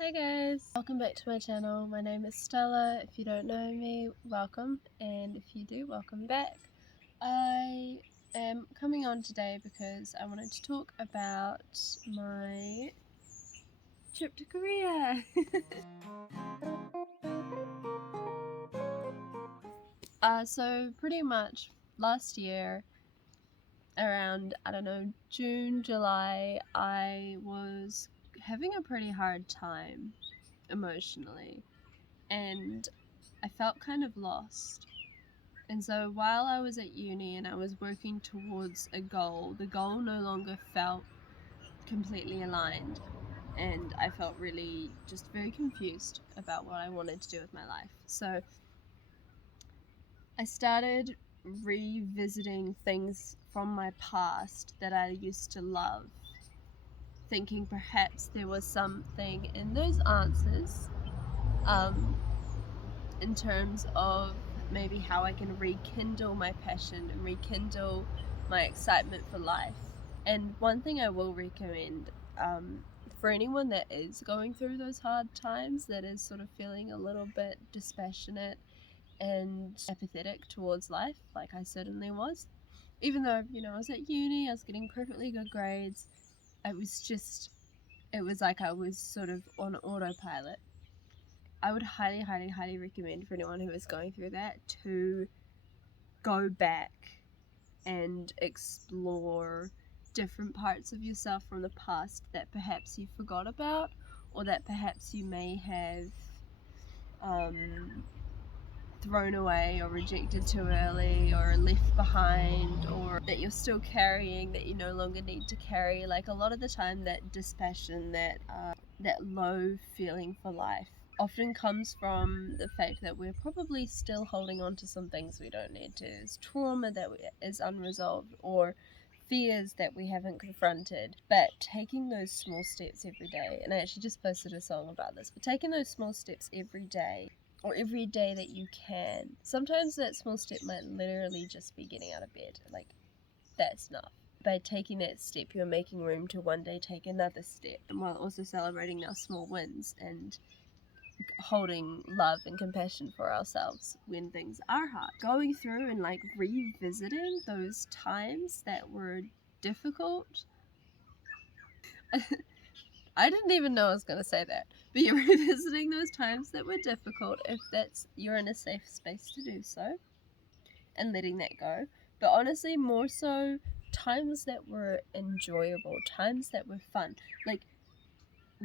Hi guys, welcome back to my channel. My name is Stella. If you don't know me, welcome, and if you do, welcome back. I am coming on today because I wanted to talk about my trip to Korea. So pretty much last year, around, I don't know, June, July, I was having a pretty hard time emotionally, and I felt kind of lost. And so while I was at uni and I was working towards a goal, the goal no longer felt completely aligned, and I felt really just very confused about what I wanted to do with my life. So I started revisiting things from my past that I used to love, thinking perhaps there was something in those answers, in terms of maybe how I can rekindle my passion and rekindle my excitement for life. And one thing I will recommend, for anyone that is going through those hard times, that is sort of feeling a little bit dispassionate and apathetic towards life, like I certainly was, even though, I was at uni, I was getting perfectly good grades, it was like I was sort of on autopilot. I would highly, highly, highly recommend for anyone who is going through that to go back and explore different parts of yourself from the past that perhaps you forgot about, or that perhaps you may have thrown away or rejected too early or left behind, or that you're still carrying that you no longer need to carry. Like, a lot of the time that dispassion, that low feeling for life often comes from the fact that we're probably still holding on to some things we don't need to. It's trauma that is unresolved, or fears that we haven't confronted. But taking those small steps every day, and I actually just posted a song about this, but taking those small steps every day, or every day that you can. Sometimes that small step might literally just be getting out of bed. Like, that's enough. By taking that step, you're making room to one day take another step, and while also celebrating our small wins and holding love and compassion for ourselves when things are hard. Going through and like revisiting those times that were difficult. I didn't even know I was going to say that. But you're revisiting those times that were difficult, if you're in a safe space to do so, and letting that go. But honestly, more so times that were enjoyable, times that were fun. Like,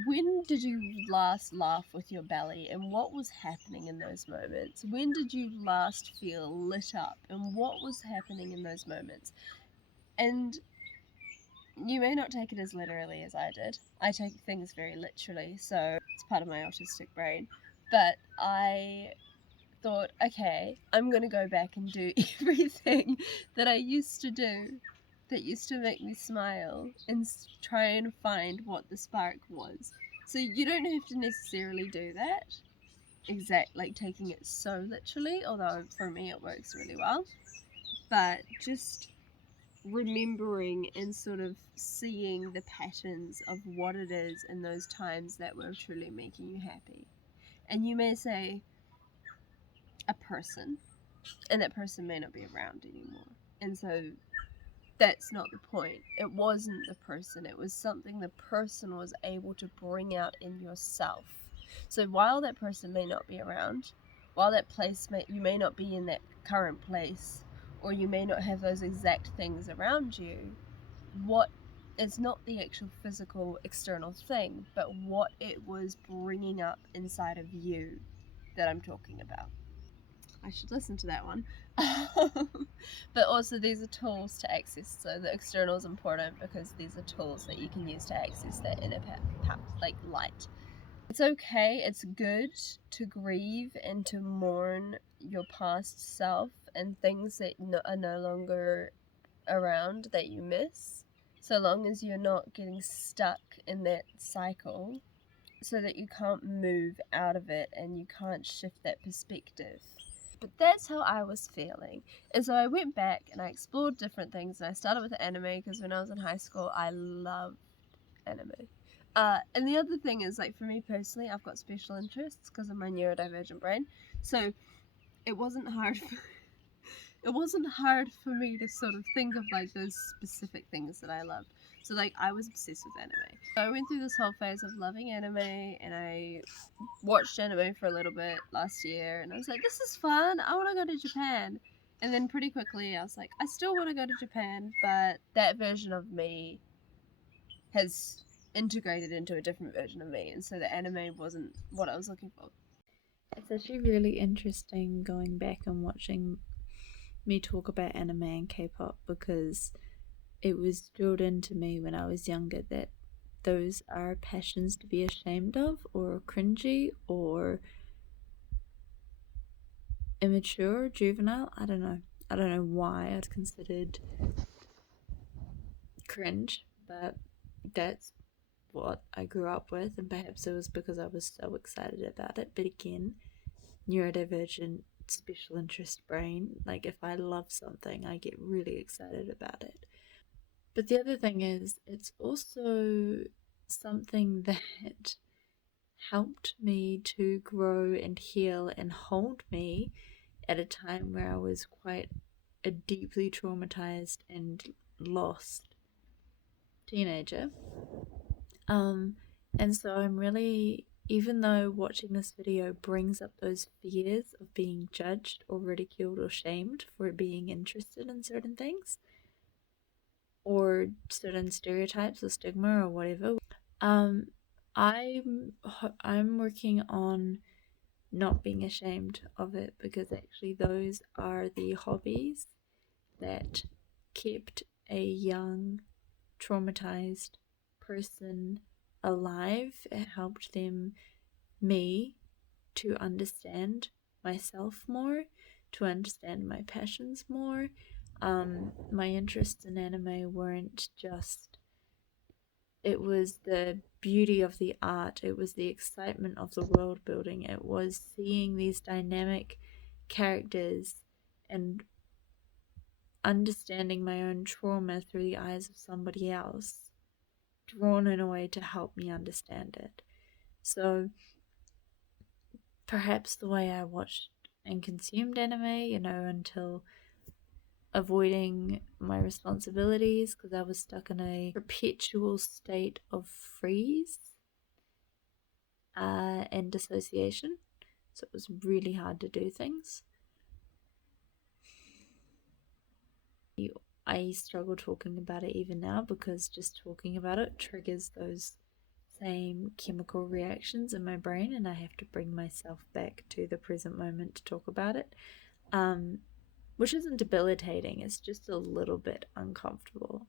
when did you last laugh with your belly, and what was happening in those moments? When did you last feel lit up, and what was happening in those moments? And you may not take it as literally as I did. I take things very literally, so it's part of my autistic brain. But I thought, okay, I'm going to go back and do everything that I used to do that used to make me smile, and try and find what the spark was. So you don't have to necessarily do that, like taking it so literally, although for me it works really well. But just remembering and sort of seeing the patterns of what it is in those times that were truly making you happy. And you may say a person, and that person may not be around anymore. And so that's not the point. It wasn't the person, it was something the person was able to bring out in yourself. So while that person may not be around, while that place you may not be in that current place, or you may not have those exact things around you, it's not the actual physical external thing, but what it was bringing up inside of you that I'm talking about. I should listen to that one. But also, these are tools to access. So the external is important because these are tools that you can use to access that inner like light. It's okay, it's good to grieve and to mourn your past self and things that are no longer around that you miss, so long as you're not getting stuck in that cycle, so that you can't move out of it and you can't shift that perspective. But that's how I was feeling. And so I went back and I explored different things, and I started with anime because when I was in high school I loved anime. And the other thing is, like, for me personally, I've got special interests because of my neurodivergent brain. So it wasn't hard it wasn't hard for me to sort of think of like those specific things that I loved. So like I was obsessed with anime. I went through this whole phase of loving anime, and I watched anime for a little bit last year, and I was like, this is fun, I want to go to Japan. And then pretty quickly I was like, I still want to go to Japan, but that version of me has integrated into a different version of me, and so the anime wasn't what I was looking for. It's actually really interesting going back and watching me talk about anime and K-pop, because it was drilled into me when I was younger that those are passions to be ashamed of, or cringy, or immature, juvenile. I don't know. I don't know why it's considered cringe, but that's what I grew up with, and perhaps it was because I was so excited about it. But again, neurodivergent special interest brain, like if I love something, I get really excited about it. But the other thing is, it's also something that helped me to grow and heal and hold me at a time where I was quite a deeply traumatized and lost teenager. Um, and so I'm really, even though watching this video brings up those fears of being judged or ridiculed or shamed for being interested in certain things, or certain stereotypes or stigma or whatever, um, I'm I'm working on not being ashamed of it, because actually those are the hobbies that kept a young traumatized person alive. It helped me, to understand myself more, to understand my passions more. My interests in anime weren't just, it was the beauty of the art, it was the excitement of the world building, it was seeing these dynamic characters and understanding my own trauma through the eyes of somebody else, drawn in a way to help me understand it. So perhaps the way I watched and consumed anime, until avoiding my responsibilities, because I was stuck in a perpetual state of freeze and dissociation. So it was really hard to do things. I struggle talking about it even now, because just talking about it triggers those same chemical reactions in my brain, and I have to bring myself back to the present moment to talk about it. Which isn't debilitating, it's just a little bit uncomfortable.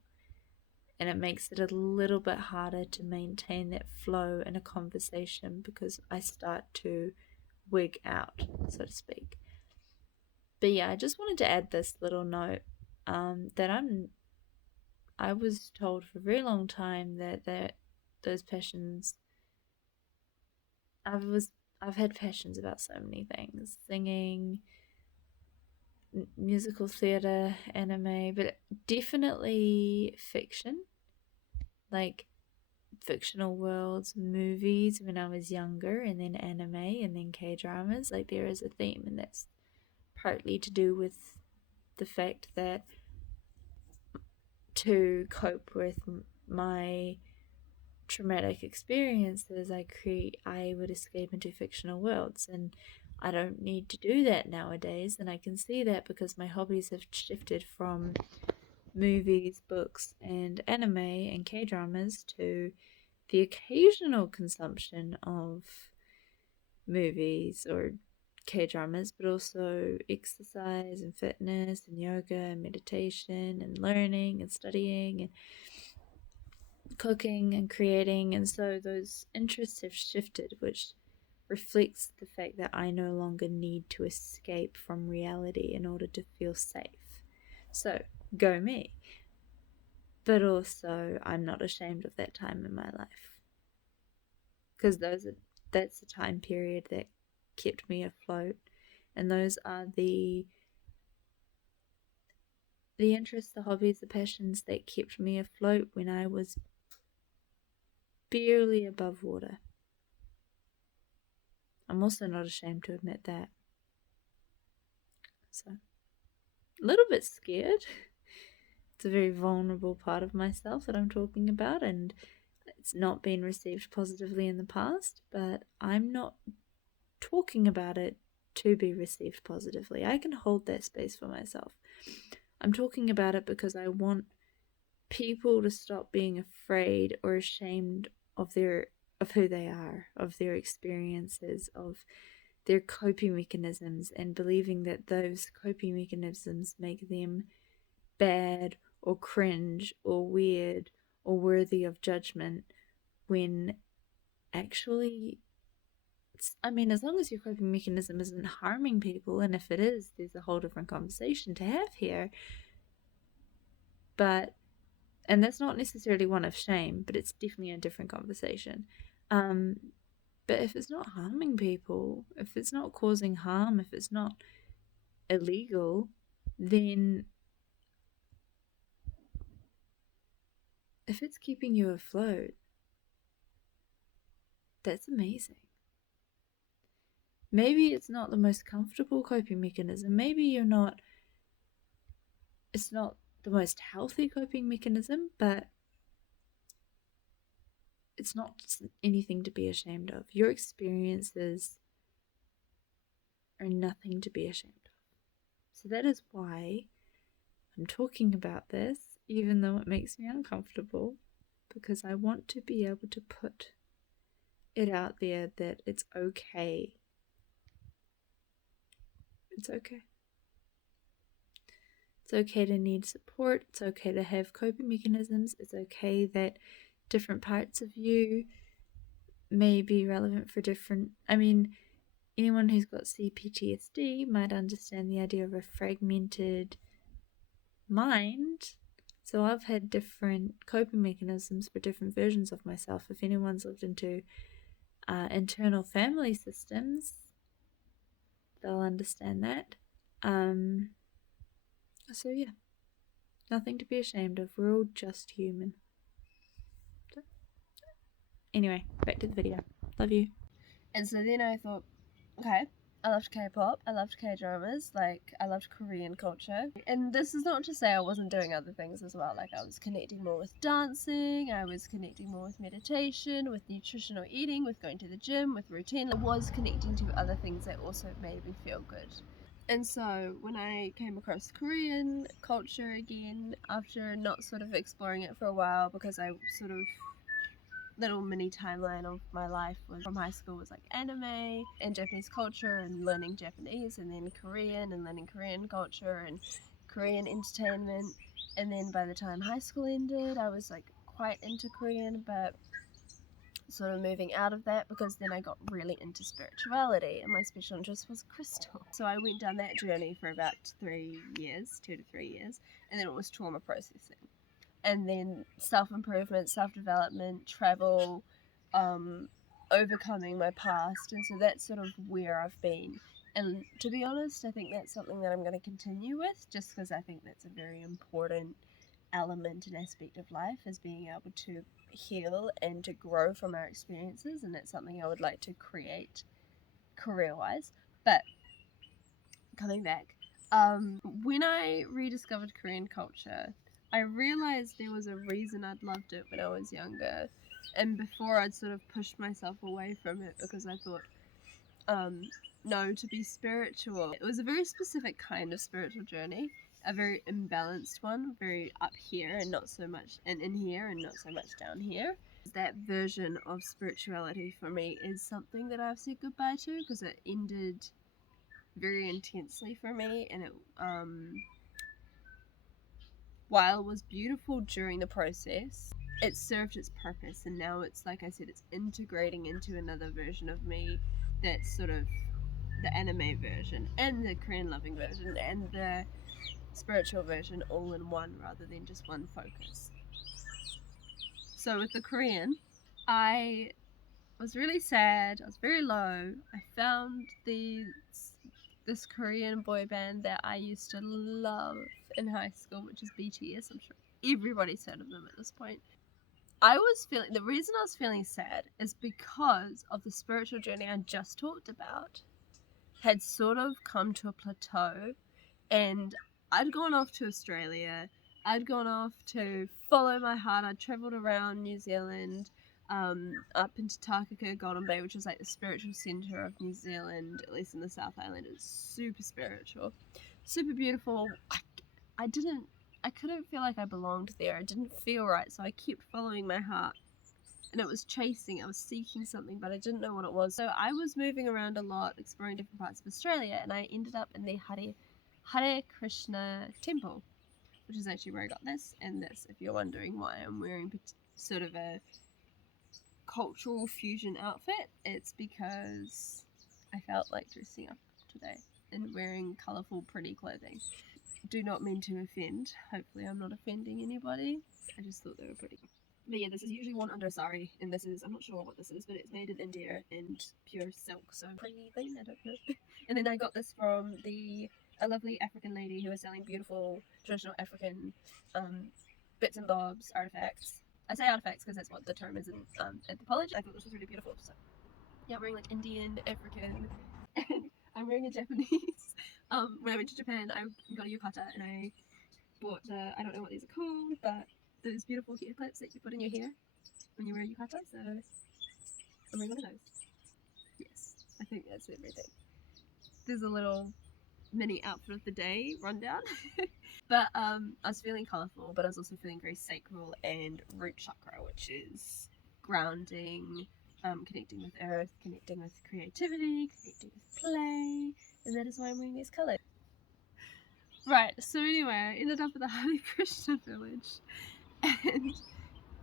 And it makes it a little bit harder to maintain that flow in a conversation, because I start to wig out, so to speak. But yeah, I just wanted to add this little note, that I was told for a very long time that those passions, I've had passions about so many things: singing, musical theater, anime, but definitely fiction, like fictional worlds, movies when I was younger, and then anime, and then K dramas. Like, there is a theme, and that's partly to do with the fact that to cope with my traumatic experiences, I would escape into fictional worlds, and I don't need to do that nowadays. And I can see that because my hobbies have shifted from movies, books, and anime and K dramas to the occasional consumption of movies or K dramas, but also exercise and fitness and yoga and meditation and learning and studying and cooking and creating. And so those interests have shifted, which reflects the fact that I no longer need to escape from reality in order to feel safe. So, go me. But also, I'm not ashamed of that time in my life, because that's the time period that kept me afloat, and those are the interests, the hobbies, the passions that kept me afloat when I was barely above water. I'm also not ashamed to admit that. So, a little bit scared. It's a very vulnerable part of myself that I'm talking about, and it's not been received positively in the past, but I'm not talking about it to be received positively. I can hold that space for myself. I'm talking about it because I want people to stop being afraid or ashamed of who they are, of their experiences, of their coping mechanisms, and believing that those coping mechanisms make them bad or cringe or weird or worthy of judgment, when actually, I mean, as long as your coping mechanism isn't harming people, and if it is, there's a whole different conversation to have here. And that's not necessarily one of shame, but it's definitely a different conversation. But if it's not harming people, if it's not causing harm, if it's not illegal, then if it's keeping you afloat, that's amazing. Maybe it's not the most comfortable coping mechanism. Maybe it's not the most healthy coping mechanism, but it's not anything to be ashamed of. Your experiences are nothing to be ashamed of. So that is why I'm talking about this, even though it makes me uncomfortable, because I want to be able to put it out there that it's okay. It's okay. It's okay to need support. It's okay to have coping mechanisms. It's okay that different parts of you may be relevant for different. I mean, anyone who's got CPTSD might understand the idea of a fragmented mind. So I've had different coping mechanisms for different versions of myself. If anyone's looked into internal family systems, they'll understand that. So yeah, nothing to be ashamed of. We're all just human. So, anyway, back to the video. Love you. And so then I thought, okay, I loved K-pop, I loved K-dramas, like I loved Korean culture. And this is not to say I wasn't doing other things as well. Like I was connecting more with dancing, I was connecting more with meditation, with nutritional eating, with going to the gym, with routine. I was connecting to other things that also made me feel good. And so when I came across Korean culture again, after not sort of exploring it for a while, because I sort of little mini timeline of my life was from high school was like anime and Japanese culture and learning Japanese, and then Korean and learning Korean culture and Korean entertainment. And then by the time high school ended, I was like quite into Korean, but sort of moving out of that because then I got really into spirituality and my special interest was crystal. So I went down that journey for about 3 years, 2 to 3 years, and then it was trauma processing. And then self-improvement, self-development, travel, overcoming my past. And so that's sort of where I've been. And to be honest, I think that's something that I'm going to continue with, just because I think that's a very important element and aspect of life, is being able to heal and to grow from our experiences. And that's something I would like to create career-wise. But coming back, when I rediscovered Korean culture, I realized there was a reason I'd loved it when I was younger, and before I'd sort of pushed myself away from it because I thought, no, to be spiritual, it was a very specific kind of spiritual journey, a very imbalanced one, very up here and not so much, and in here and not so much down here. That version of spirituality for me is something that I've said goodbye to because it ended very intensely for me, and it while it was beautiful during the process, it served its purpose, and now it's, like I said, it's integrating into another version of me that's sort of the anime version and the Korean loving version and the spiritual version all in one rather than just one focus. So with the Korean, I was really sad, I was very low. I found this Korean boy band that I used to love in high school, which is BTS. I'm sure everybody's heard of them at this point. the reason I was feeling sad is because of the spiritual journey I just talked about had sort of come to a plateau, and I'd gone off to Australia. I'd gone off to follow my heart. I'd travelled around New Zealand, up into Takaka Golden Bay, which is like the spiritual centre of New Zealand, at least in the South Island. It's super spiritual, super beautiful. I didn't, I couldn't feel like I belonged there. I didn't feel right, so I kept following my heart. And it was chasing, I was seeking something, but I didn't know what it was. So I was moving around a lot, exploring different parts of Australia, and I ended up in the Hare Krishna temple, which is actually where I got this and this, if you're wondering why I'm wearing sort of a cultural fusion outfit. It's because I felt like dressing up today and wearing colourful, pretty clothing. Do not mean to offend. Hopefully I'm not offending anybody. I just thought they were pretty. But yeah, this is usually worn under a sari, and this is, I'm not sure what this is, but it's made in India and pure silk, so pretty thing, I don't know. And then I got this from a lovely African lady who was selling beautiful traditional African bits and bobs, artifacts. I say artifacts because that's what the term is in anthropology. I thought this was really beautiful. So yeah, I'm wearing like Indian, African, and I'm wearing a Japanese. When I went to Japan, I got a yukata and I bought I don't know what these are called, but those beautiful hair clips that you put in your hair when you wear a yukata. So I'm wearing one of those. Yes, I think that's everything. There's a little mini outfit of the day rundown. But I was feeling colourful, but I was also feeling very sacral and root chakra, which is grounding, connecting with earth, connecting with creativity, connecting with play, and that is why I'm wearing these colours. Right, so anyway, I ended up at the Hare Krishna village, and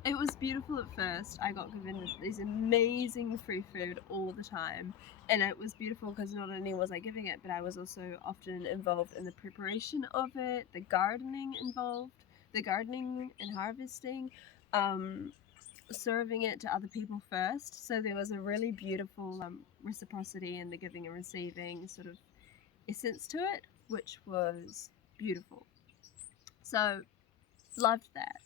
it was beautiful at first. I got given these amazing free food all the time, and it was beautiful because not only was I giving it, but I was also often involved in the preparation of it, the gardening involved, the gardening and harvesting, serving it to other people first. So there was a really beautiful reciprocity in the giving and receiving sort of essence to it, which was beautiful. So loved that.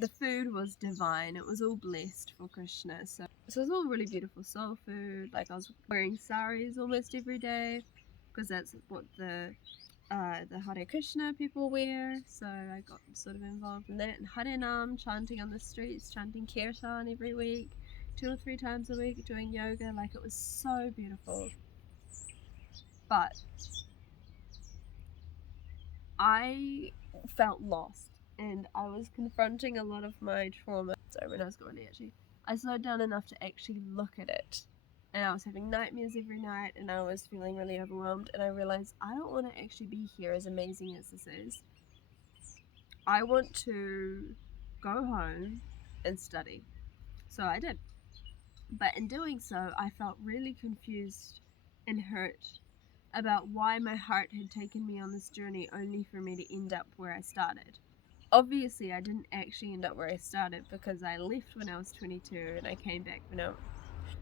The food was divine. It was all blessed for Krishna. So it was all really beautiful soul food. Like I was wearing saris almost every day because that's what the Hare Krishna people wear. So I got sort of involved in that. And Harinam, chanting on the streets, chanting kirtan every week, 2 or 3 times a week, doing yoga. Like it was so beautiful. But I felt lost and I was confronting a lot of my trauma. So when I was going to actually, I slowed down enough to actually look at it. And I was having nightmares every night and I was feeling really overwhelmed. And I realized I don't want to actually be here, as amazing as this is. I want to go home and study. So I did. But in doing so, I felt really confused and hurt about why my heart had taken me on this journey only for me to end up where I started. Obviously, I didn't actually end up where I started because I left when I was 22 and I came back when I was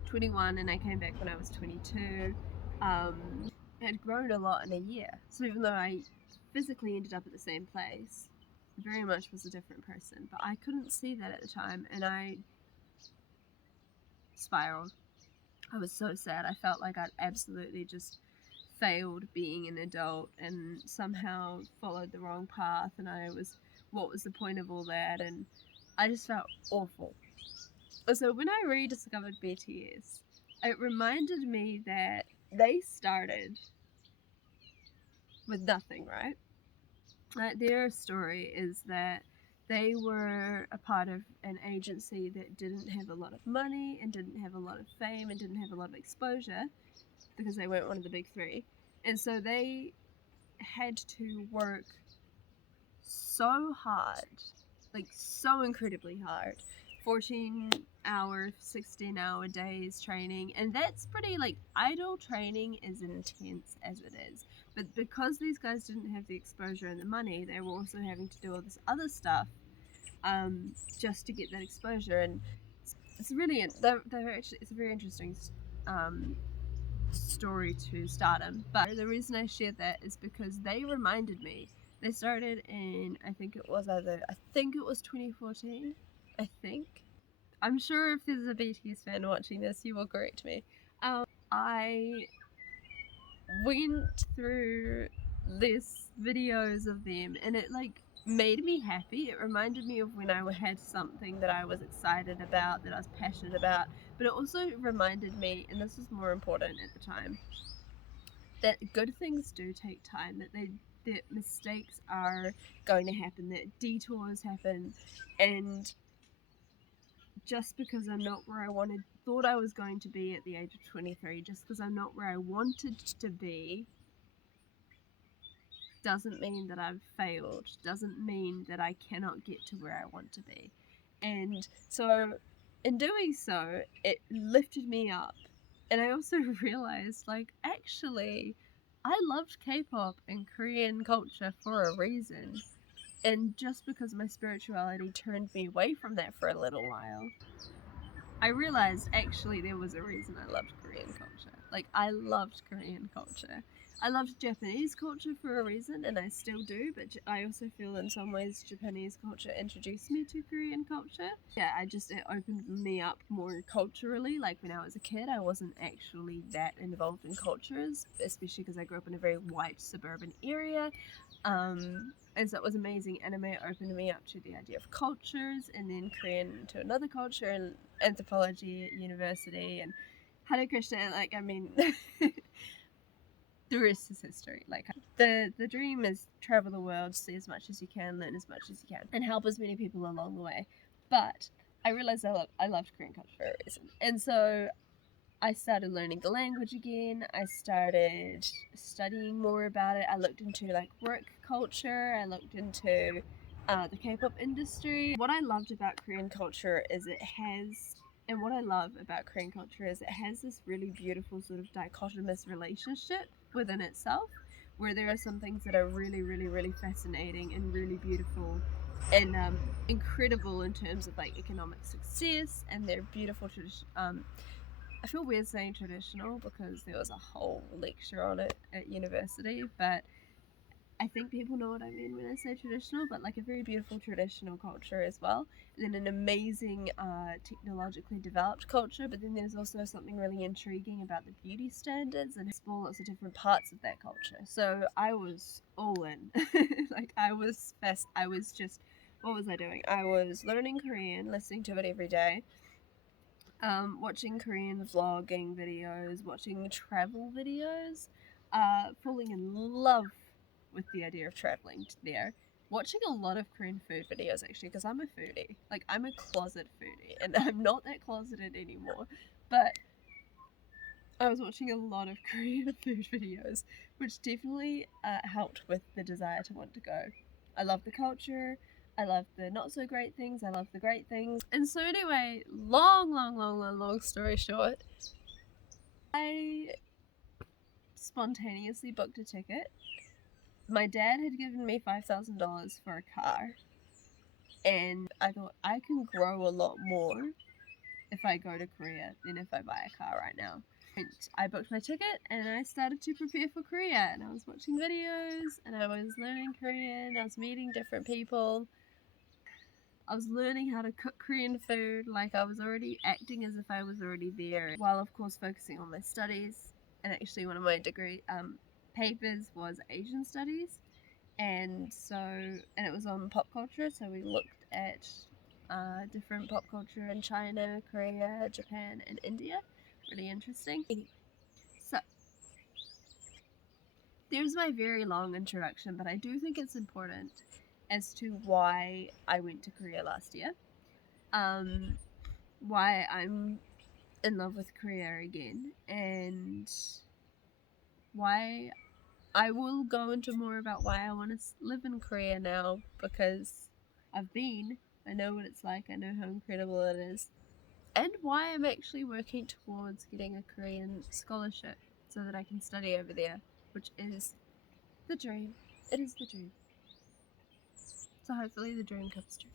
21 and I came back when I was 22. I had grown a lot in a year. So even though I physically ended up at the same place, very much was a different person. But I couldn't see that at the time and I spiraled. I was so sad. I felt like I'd absolutely just failed being an adult and somehow followed the wrong path, and what was the point of all that? And I just felt awful. So when I rediscovered BTS, it reminded me that they started with nothing, right? Their story is that they were a part of an agency that didn't have a lot of money and didn't have a lot of fame and didn't have a lot of exposure because they weren't one of the big 3. And so they had to work so hard, like so incredibly hard. 14-hour, 16-hour days training, and that's pretty, like, idle training is intense as it is. But because these guys didn't have the exposure and the money, they were also having to do all this other stuff just to get that exposure. And it's really, they're actually, it's a very interesting story to stardom. But the reason I shared that is because they reminded me They started in, I think it was 2014. I think. I'm sure if there's a BTS fan watching this, you will correct me. I went through this videos of them, and it like made me happy. It reminded me of when I had something that I was excited about, that I was passionate about, but it also reminded me, and this was more important at the time, that good things do take time, that mistakes are going to happen, that detours happen, and just because I'm not where I thought I was going to be at the age of 23, just because I'm not where I wanted to be, doesn't mean that I've failed, doesn't mean that I cannot get to where I want to be. And so, in doing so, it lifted me up. And I also realized, like, actually, I loved K-pop and Korean culture for a reason. And just because my spirituality turned me away from that for a little while, I realized actually there was a reason I loved Korean culture. Like, I loved Korean culture. I loved Japanese culture for a reason, and I still do, but I also feel in some ways Japanese culture introduced me to Korean culture. Yeah, it opened me up more culturally. Like, when I was a kid, I wasn't actually that involved in cultures, especially because I grew up in a very white suburban area. And so it was amazing. Anime opened me up to the idea of cultures, and then Korean to another culture, and anthropology at university, and Hare Krishna. Like, I mean, the rest is history. Like, the dream is travel the world, see as much as you can, learn as much as you can, and help as many people along the way. But I realized I loved Korean culture for a reason, and so I started learning the language again. I started studying more about it. I looked into like work culture. I looked into the K-pop industry. What I loved about Korean culture is what I love about Korean culture is it has this really beautiful sort of dichotomous relationship within itself, where there are some things that are really, really, really fascinating and really beautiful and incredible in terms of like economic success, and they're beautiful I feel weird saying traditional because there was a whole lecture on it at university, but I think people know what I mean when I say traditional, but like a very beautiful traditional culture as well. And then an amazing technologically developed culture, but then there's also something really intriguing about the beauty standards and explore lots of different parts of that culture. So I was all in. Like, I was just, what was I doing? I was learning Korean, listening to it every day, watching Korean vlogging videos, watching travel videos, falling in love with the idea of traveling there. Watching a lot of Korean food videos actually, because I'm a foodie. Like, I'm a closet foodie, and I'm not that closeted anymore. But I was watching a lot of Korean food videos, which definitely helped with the desire to want to go. I love the culture. I love the not so great things. I love the great things. And so anyway, long story short, I spontaneously booked a ticket. My dad had given me $5,000 for a car, and I thought I can grow a lot more if I go to Korea than if I buy a car right now. And I booked my ticket and I started to prepare for Korea, and I was watching videos and I was learning Korean. I was meeting different people. I was learning how to cook Korean food. Like, I was already acting as if I was already there, while of course focusing on my studies. And actually one of my degree papers was Asian studies, and it was on pop culture, so we looked at different pop culture in China, Korea, Japan, and India. Really interesting. So there's my very long introduction, but I do think it's important as to why I went to Korea last year. Why I'm in love with Korea again, and why I will go into more about why I want to live in Korea now, because I know what it's like, I know how incredible it is, and why I'm actually working towards getting a Korean scholarship so that I can study over there, which is the dream. It is the dream. So hopefully the dream comes true.